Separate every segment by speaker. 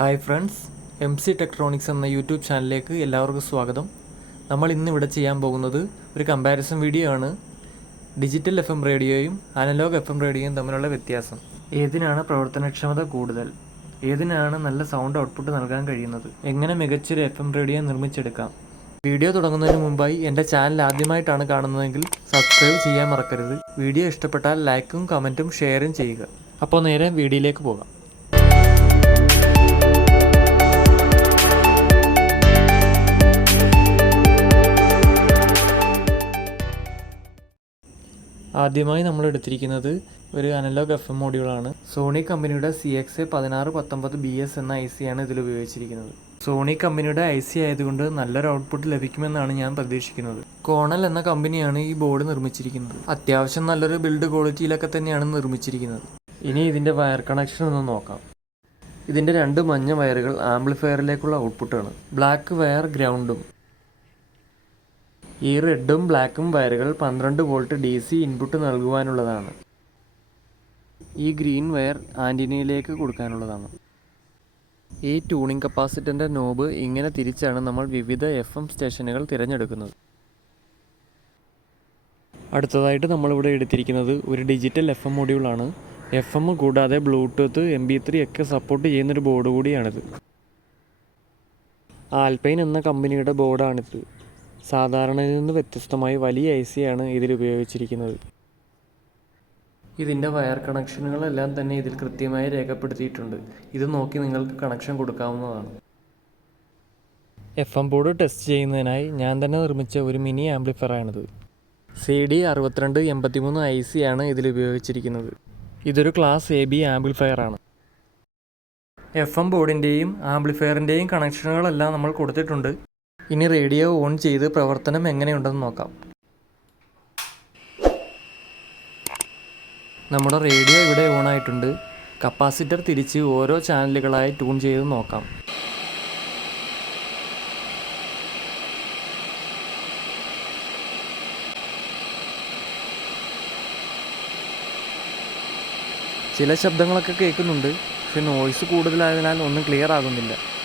Speaker 1: Hi friends M C Techtronics എന്ന YouTube ചാനലിലേക്ക് എല്ലാവർക്കും സ്വാഗതം. നമ്മൾ ഇന്ന് ഇവിടെ ചെയ്യാൻ പോകുന്നത് ഒരു കമ്പാരിസൺ വീഡിയോ ആണ്. ഡിജിറ്റൽ എഫ് എം റേഡിയോയും അനലോഗ് എഫ് എം റേഡിയോയും തമ്മിലുള്ള വ്യത്യാസം. ഏതിനാണ് പ്രവർത്തനക്ഷമത കൂടുതൽ? ഏതിനാണ് നല്ല സൗണ്ട് ഔട്ട്പുട്ട് നൽകാൻ കഴിയുന്നത്? എങ്ങനെ മികച്ചൊരു എഫ് എം റേഡിയോ നിർമ്മിച്ചെടുക്കാം? വീഡിയോ തുടങ്ങുന്നതിന് മുമ്പായി എന്റെ ചാനൽ ആദ്യമായിട്ടാണ് കാണുന്നതെങ്കിൽ സബ്സ്ക്രൈബ് ചെയ്യാൻ മറക്കരുത്. വീഡിയോ ഇഷ്ടപ്പെട്ടാൽ ലൈക്കും കമന്റും ഷെയറും ചെയ്യുക. അപ്പോൾ നേരെ വീഡിയോയിലേക്ക് പോകാം. ആദ്യമായി നമ്മൾ എടുത്തിരിക്കുന്നത് ഒരു അനലോഗ് എഫ് എം മോഡ്യൂളാണ് സോണി കമ്പനിയുടെ സി എക്സ് പതിനാറ് പത്തൊമ്പത് ബി എസ് എന്ന ഐ ആണ് ഇതിൽ ഉപയോഗിച്ചിരിക്കുന്നത്. സോണി കമ്പനിയുടെ ഐ സി ആയതുകൊണ്ട് നല്ലൊരു ഔട്ട്പുട്ട് ലഭിക്കുമെന്നാണ് ഞാൻ പ്രതീക്ഷിക്കുന്നത്. കോണൽ എന്ന കമ്പനിയാണ് ഈ ബോർഡ് നിർമ്മിച്ചിരിക്കുന്നത്. അത്യാവശ്യം നല്ലൊരു ബിൽഡ് ക്വാളിറ്റിയിലൊക്കെ തന്നെയാണ് നിർമ്മിച്ചിരിക്കുന്നത്. ഇനി ഇതിന്റെ വയർ കണക്ഷൻ ഒന്ന് നോക്കാം. ഇതിന്റെ രണ്ട് മഞ്ഞ വയറുകൾ ആംപ്ലിഫയറിലേക്കുള്ള ഔട്ട്പുട്ടാണ് ബ്ലാക്ക് വയർ ഗ്രൗണ്ടും ഈ റെഡും ബ്ലാക്കും വയറുകൾ പന്ത്രണ്ട് വോൾട്ട് ഡി സി ഇൻപുട്ട് നൽകുവാനുള്ളതാണ്. ഈ ഗ്രീൻ വയർ ആന്റിനയിലേക്ക് കൊടുക്കാനുള്ളതാണ്. ഈ ട്യൂണിംഗ് കപ്പാസിറ്ററിന്റെ നോബ് ഇങ്ങനെ തിരിച്ചാണ് നമ്മൾ വിവിധ എഫ് എം സ്റ്റേഷനുകൾ തിരഞ്ഞെടുക്കുന്നത്. അടുത്തതായിട്ട് നമ്മളിവിടെ എടുത്തിരിക്കുന്നത് ഒരു ഡിജിറ്റൽ എഫ് എം മൊഡ്യൂളാണ്. എഫ് എം കൂടാതെ ബ്ലൂടൂത്ത് എം ബി ത്രീ ഒക്കെ സപ്പോർട്ട് ചെയ്യുന്നൊരു ബോർഡ് കൂടിയാണിത്. ആൽപൈൻ എന്ന കമ്പനിയുടെ ബോർഡാണിത്. സാധാരണയിൽ നിന്ന് വ്യത്യസ്തമായി വലിയ ഐ സി ആണ് ഇതിൽ ഉപയോഗിച്ചിരിക്കുന്നത്. ഇതിന്റെ വയർ കണക്ഷനുകളെല്ലാം തന്നെ ഇതിൽ കൃത്യമായി രേഖപ്പെടുത്തിയിട്ടുണ്ട്. ഇത് നോക്കി നിങ്ങൾക്ക് കണക്ഷൻ കൊടുക്കാവുന്നതാണ്. എഫ് എം ബോർഡ് ടെസ്റ്റ് ചെയ്യുന്നതിനായി ഞാൻ തന്നെ നിർമ്മിച്ച ഒരു മിനി ആംപ്ലിഫയറാണിത് സി ഡി അറുപത്തിരണ്ട് എൺപത്തിമൂന്ന് ഐ സി ആണ് ഇതിൽ ഉപയോഗിച്ചിരിക്കുന്നത്. ഇതൊരു ക്ലാസ് എ ബി ആംപ്ലിഫയറാണ് എഫ് എം ബോർഡിന്റെയും ആംപ്ലിഫയറിന്റെയും കണക്ഷനുകളെല്ലാം നമ്മൾ കൊടുത്തിട്ടുണ്ട്. ഇനി റേഡിയോ ഓൺ ചെയ്ത് പ്രവർത്തനം എങ്ങനെയുണ്ടെന്ന് നോക്കാം. നമ്മുടെ റേഡിയോ ഇവിടെ ഓൺ ആയിട്ടുണ്ട്. കപ്പാസിറ്റർ തിരിച്ച് ഓരോ ചാനലുകളായി ട്യൂൺ ചെയ്ത് നോക്കാം. ചില ശബ്ദങ്ങളൊക്കെ കേൾക്കുന്നുണ്ട് പക്ഷെ നോയ്സ് കൂടുതലായതിനാൽ ഒന്നും ക്ലിയർ ആകുന്നില്ല.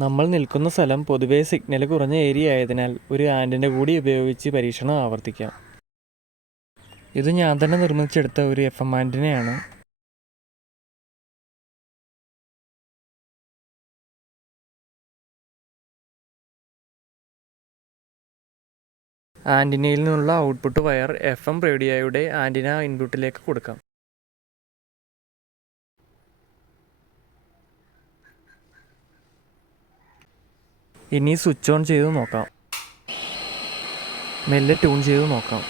Speaker 1: നമ്മൾ നിൽക്കുന്ന സ്ഥലം പൊതുവെ സിഗ്നൽ കുറഞ്ഞ ഏരിയ ആയതിനാൽ ഒരു ആന്റിന്റെ കൂടി ഉപയോഗിച്ച് പരീക്ഷണം ആവർത്തിക്കാം. ഇത് ഞാൻ തന്നെ നിർമ്മിച്ചെടുത്ത ഒരു എഫ് എം ആന്റിനെയാണ് ആന്റിനയിൽ നിന്നുള്ള ഔട്ട്പുട്ട് വയർ എഫ് എം റേഡിയോയുടെ ആന്റിന ഇൻപുട്ടിലേക്ക് കൊടുക്കാം. ഇനി സ്വിച്ച് ഓൺ ചെയ്ത് നോക്കാം. മെല്ലെ ട്യൂൺ ചെയ്ത് നോക്കാം.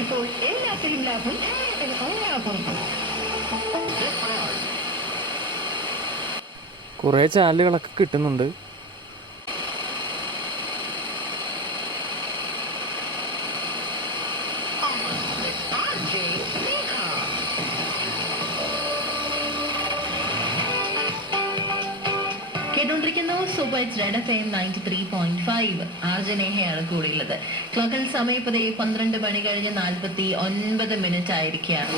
Speaker 2: ഇപ്പോൾ എല്ലാത്തിലും ലാഭം. ലാഭം.
Speaker 1: കുറേ ചാനലുകളൊക്കെ കിട്ടുന്നുണ്ട്.
Speaker 2: കേട്ടോണ്ടിരിക്കുന്നു super it's red F M ninety three point five. ആർജനേഹയാണ് കൂടിയുള്ളത്. ക്ലോക്കിൽ സമയപ്പതേ പന്ത്രണ്ട് മണി കഴിഞ്ഞ് നാൽപ്പത്തി ഒൻപത് മിനിറ്റ് ആയിരിക്കുകയാണ്.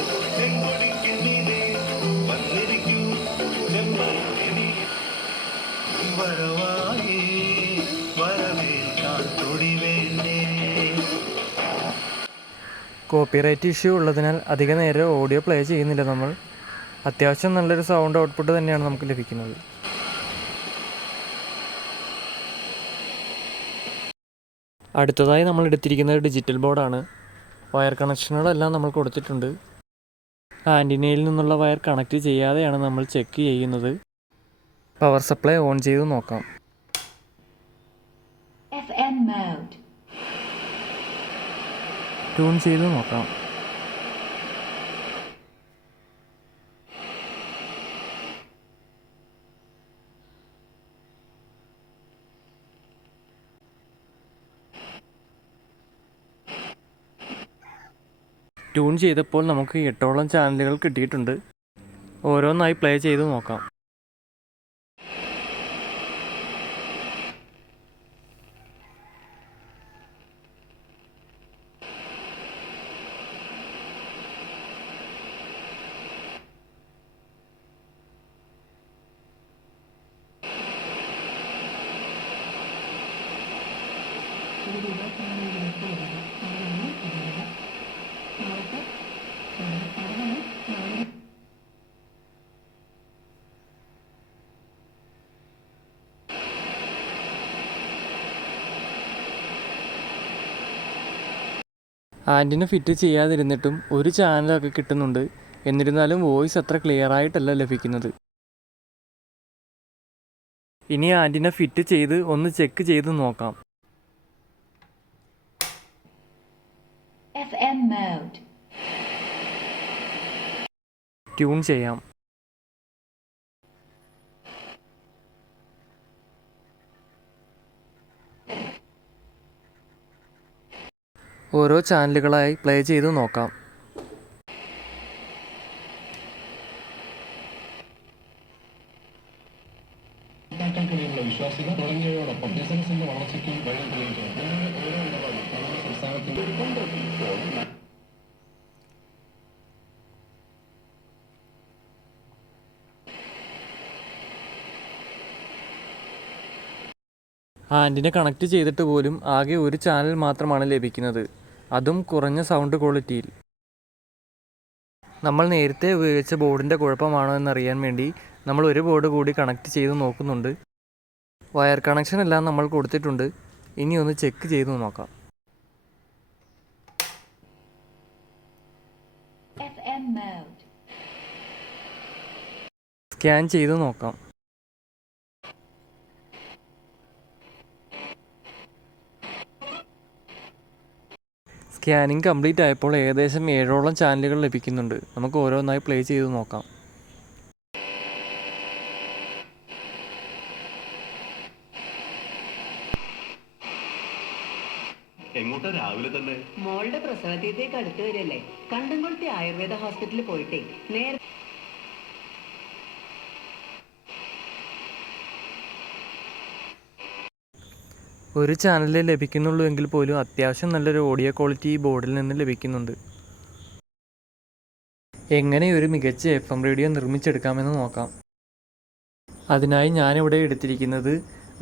Speaker 3: വരവായി. വരവേൽക്കാൻ
Speaker 1: കോപ്പിറൈറ്റ് ഇഷ്യൂ ഉള്ളതിനാൽ അധിക നേരം ഓഡിയോ പ്ലേ ചെയ്യുന്നില്ല നമ്മൾ. അത്യാവശ്യം നല്ലൊരു സൗണ്ട് ഔട്ട്പുട്ട് തന്നെയാണ് നമുക്ക് ലഭിക്കുന്നത്. അടുത്തതായി നമ്മൾ എടുത്തിരിക്കുന്നത് ഡിജിറ്റൽ ബോർഡാണ്. വയർ കണക്ഷനുകളെല്ലാം നമ്മൾ കൊടുത്തിട്ടുണ്ട്. ആന്റിനയിൽ നിന്നുള്ള വയർ കണക്ട് ചെയ്യാതെയാണ് നമ്മൾ ചെക്ക് ചെയ്യുന്നത്. പവർ സപ്ലൈ ഓൺ ചെയ്ത് നോക്കാം. ട്യൂൺ ചെയ്ത് നോക്കാം. ട്യൂൺ ചെയ്തപ്പോൾ നമുക്ക് എട്ടോളം ചാനലുകൾ കിട്ടിയിട്ടുണ്ട്. ഓരോന്നായി പ്ലേ ചെയ്ത് നോക്കാം. ആന്റിന ഫിറ്റ് ചെയ്യാതിരുന്നിട്ടും ഒരു ചാനലൊക്കെ കിട്ടുന്നുണ്ട്. എന്നിരുന്നാലും വോയിസ് അത്ര ക്ലിയർ ആയിട്ടല്ല ലഭിക്കുന്നത്. ഇനി ആന്റിനെ ഫിറ്റ് ചെയ്ത് ഒന്ന് ചെക്ക് ചെയ്ത് നോക്കാം.
Speaker 4: Mode.
Speaker 1: ട്യൂൺ ചെയ്യാം ഓരോ ചാനലുകളായി പ്ലേ ചെയ്ത് നോക്കാം ആന്റിനെ കണക്ട് ചെയ്തിട്ട് പോലും ആകെ ഒരു ചാനൽ മാത്രമാണ് ലഭിക്കുന്നത്. അതും കുറഞ്ഞ സൗണ്ട് ക്വാളിറ്റിയിൽ നമ്മൾ നേരത്തെ ഉപയോഗിച്ച ബോർഡിന്റെ കുഴപ്പമാണോ എന്നറിയാൻ വേണ്ടി നമ്മൾ ഒരു ബോർഡ് കൂടി കണക്ട് ചെയ്ത് നോക്കുന്നുണ്ട്. വയർ കണക്ഷൻ എല്ലാം നമ്മൾ കൊടുത്തിട്ടുണ്ട്. ഇനി ഒന്ന് ചെക്ക് ചെയ്ത് നോക്കാം. സ്കാൻ ചെയ്ത് നോക്കാം. സ്കാനിങ് കംപ്ലീറ്റ് ആയപ്പോൾ ഏകദേശം ഏഴോളം ചാനലുകൾ ലഭിക്കുന്നുണ്ട്. നമുക്ക് ഓരോന്നായി പ്ലേ ചെയ്ത് നോക്കാം.
Speaker 5: കണ്ടംകൊളുത്തി ആയുർവേദ ഹോസ്പിറ്റലിൽ പോയിട്ടേ നേരെ
Speaker 1: ഒരു ചാനലിൽ ലഭിക്കുന്നുള്ളൂ എങ്കിൽ പോലും അത്യാവശ്യം നല്ലൊരു ഓഡിയോ ക്വാളിറ്റി ഈ ബോർഡിൽ നിന്ന് ലഭിക്കുന്നുണ്ട്. എങ്ങനെ ഒരു മികച്ച എഫ് എം റേഡിയോ നിർമ്മിച്ചെടുക്കാമെന്ന് നോക്കാം. അതിനായി ഞാനിവിടെ എടുത്തിരിക്കുന്നത്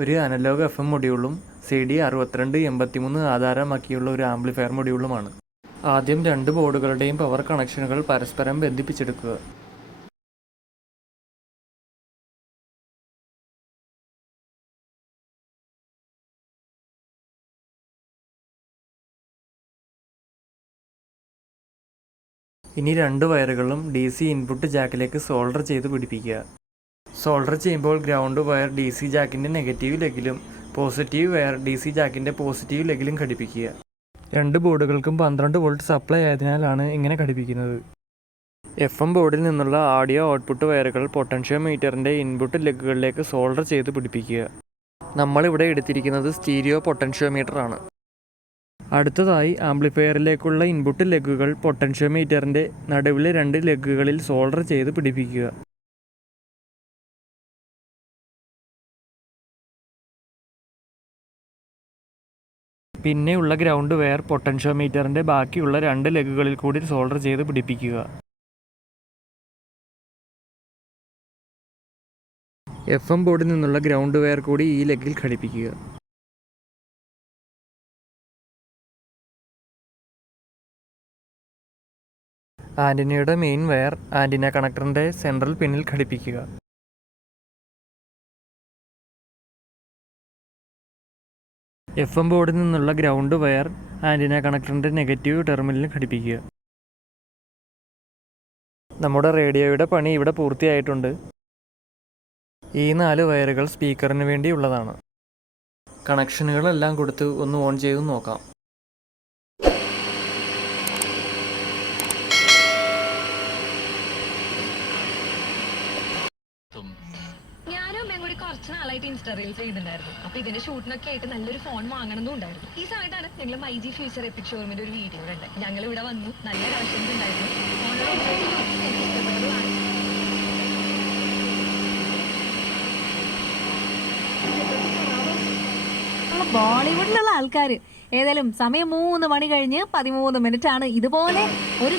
Speaker 1: ഒരു അനലോഗ് എഫ് എം മൊഡ്യൂളും സി ഡി അറുപത്തിരണ്ട് എൺപത്തിമൂന്ന് ആധാരമാക്കിയുള്ള ഒരു ആംപ്ലിഫയർ മൊഡ്യൂളുമാണ് ആദ്യം രണ്ട് ബോർഡുകളുടെയും പവർ കണക്ഷനുകൾ പരസ്പരം ബന്ധിപ്പിച്ചെടുക്കുക. ഇനി രണ്ട് വയറുകളും ഡി സി ഇൻപുട്ട് ജാക്കിലേക്ക് സോൾഡർ ചെയ്ത് പിടിപ്പിക്കുക. സോൾഡർ ചെയ്യുമ്പോൾ ഗ്രൗണ്ട് വയർ ഡി സി ജാക്കിന്റെ നെഗറ്റീവ് ലെഗിലും പോസിറ്റീവ് വയർ ഡി സി ജാക്കിന്റെ പോസിറ്റീവ് ലെഗിലും ഘടിപ്പിക്കുക. രണ്ട് ബോർഡുകൾക്കും പന്ത്രണ്ട് വോൾട്ട് സപ്ലൈ ആയതിനാലാണ് ഇങ്ങനെ ഘടിപ്പിക്കുന്നത്. എഫ് എം ബോർഡിൽ നിന്നുള്ള ആഡിയോ ഔട്ട്പുട്ട് വയറുകൾ പൊട്ടൻഷ്യോമീറ്ററിന്റെ ഇൻപുട്ട് ലെഗുകളിലേക്ക് സോൾഡർ ചെയ്ത് പിടിപ്പിക്കുക. നമ്മളിവിടെ എടുത്തിരിക്കുന്നത് സ്റ്റീരിയോ പൊട്ടൻഷ്യോമീറ്റർ ആണ് അടുത്തതായി ആംപ്ലിഫയറിലേക്കുള്ള ഇൻപുട്ട് ലെഗുകൾ പൊട്ടൻഷ്യോമീറ്ററിന്റെ നടുവിലെ രണ്ട് ലെഗുകളിൽ സോൾഡർ ചെയ്ത് പിടിപ്പിക്കുക. പിന്നെയുള്ള ഗ്രൗണ്ട് വെയർ പൊട്ടൻഷ്യോമീറ്ററിന്റെ ബാക്കിയുള്ള രണ്ട് ലെഗുകളിൽ കൂടി സോൾഡർ ചെയ്ത് പിടിപ്പിക്കുക. എഫ് എം ബോർഡിൽ നിന്നുള്ള ഗ്രൗണ്ട് വെയർ കൂടി ഈ ലെഗിൽ ഘടിപ്പിക്കുക. ആന്റിനയുടെ മെയിൻ വയർ ആന്റിന കണക്ടറിന്റെ സെൻട്രൽ പിന്നിൽ ഘടിപ്പിക്കുക. എഫ് എം ബോർഡിൽ നിന്നുള്ള ഗ്രൗണ്ട് വയർ ആന്റിന കണക്ടറിന്റെ നെഗറ്റീവ് ടെർമിനലിൽ ഘടിപ്പിക്കുക. നമ്മുടെ റേഡിയോയുടെ പണി ഇവിടെ പൂർത്തിയായിട്ടുണ്ട്. ഈ നാല് വയറുകൾ സ്പീക്കറിന് വേണ്ടിയുള്ളതാണ്. കണക്ഷനുകളെല്ലാം കൊടുത്ത് ഒന്ന് ഓൺ ചെയ്ത് നോക്കാം.
Speaker 6: നാളായിട്ട് ഇൻസ്റ്റാ റീൽസ് ചെയ്തിട്ടുണ്ടായിരുന്നു അപ്പൊ ഇതിന്റെ ഷൂട്ടിനൊക്കെ ആയിട്ട് നല്ലൊരു ഫോൺ വാങ്ങണമെന്നും ഉണ്ടായിരുന്നു. ഈ സമയത്താണ് ഞങ്ങൾ മൈ ജി ഫ്യൂച്ചർ എപ്പിക് ഷോറൂമിന്റെ ഒരു വീഡിയോ കണ്ടത്. ഞങ്ങൾ ഇവിടെ വന്നു. നല്ല ഉണ്ടായിരുന്നു.
Speaker 7: ബോളിവുഡിലുള്ള ആൾക്കാർ ഏതായാലും സമയം മൂന്ന് മണി കഴിഞ്ഞ് പതിമൂന്ന് മിനിറ്റ് ആണ്. ഇതുപോലെ ഒരു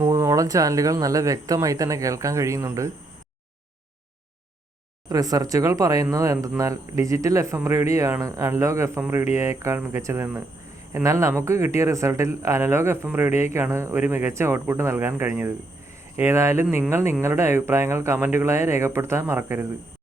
Speaker 1: മൂന്നോളം ചാനലുകൾ നല്ല വ്യക്തമായി തന്നെ കേൾക്കാൻ കഴിയുന്നുണ്ട്. റിസർച്ചുകൾ പറയുന്നത് എന്തെന്നാൽ ഡിജിറ്റൽ എഫ് എം റേഡിയോ ആണ് അനലോഗ് എഫ് എം റേഡിയോയേക്കാൾ മികച്ചതെന്ന്. എന്നാൽ നമുക്ക് കിട്ടിയ റിസൾട്ടിൽ അനലോഗ് എഫ് എം റേഡിയോയ്ക്കാണ് ഒരു മികച്ച ഔട്ട്പുട്ട് നൽകാൻ കഴിഞ്ഞത്. ഏതായാലും നിങ്ങൾ നിങ്ങളുടെ അഭിപ്രായങ്ങൾ കമന്റുകളായി രേഖപ്പെടുത്താൻ മറക്കരുത്.